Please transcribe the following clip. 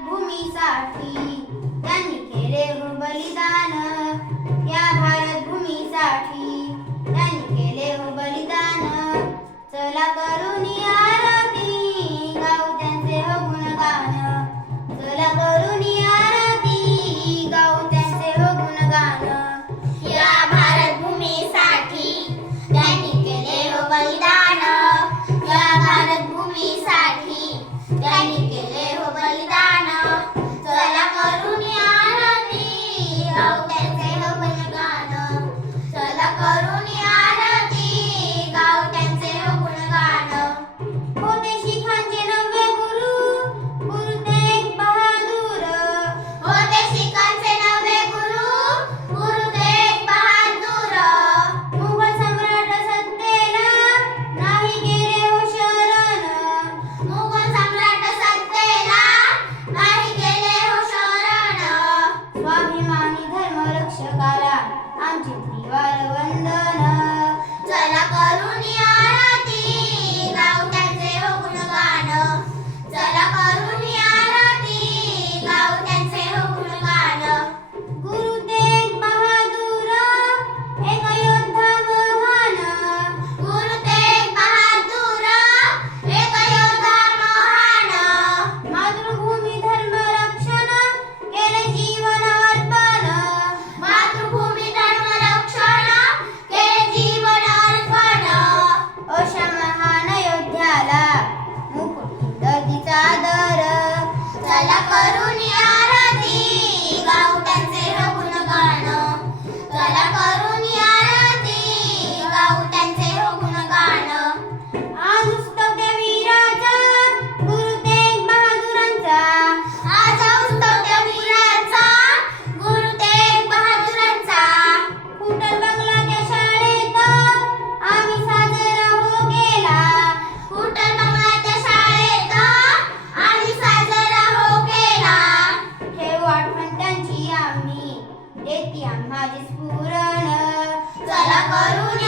भूमीसाठी त्यांनी केले बलिदान Right away. माझी स्फुरण चला करून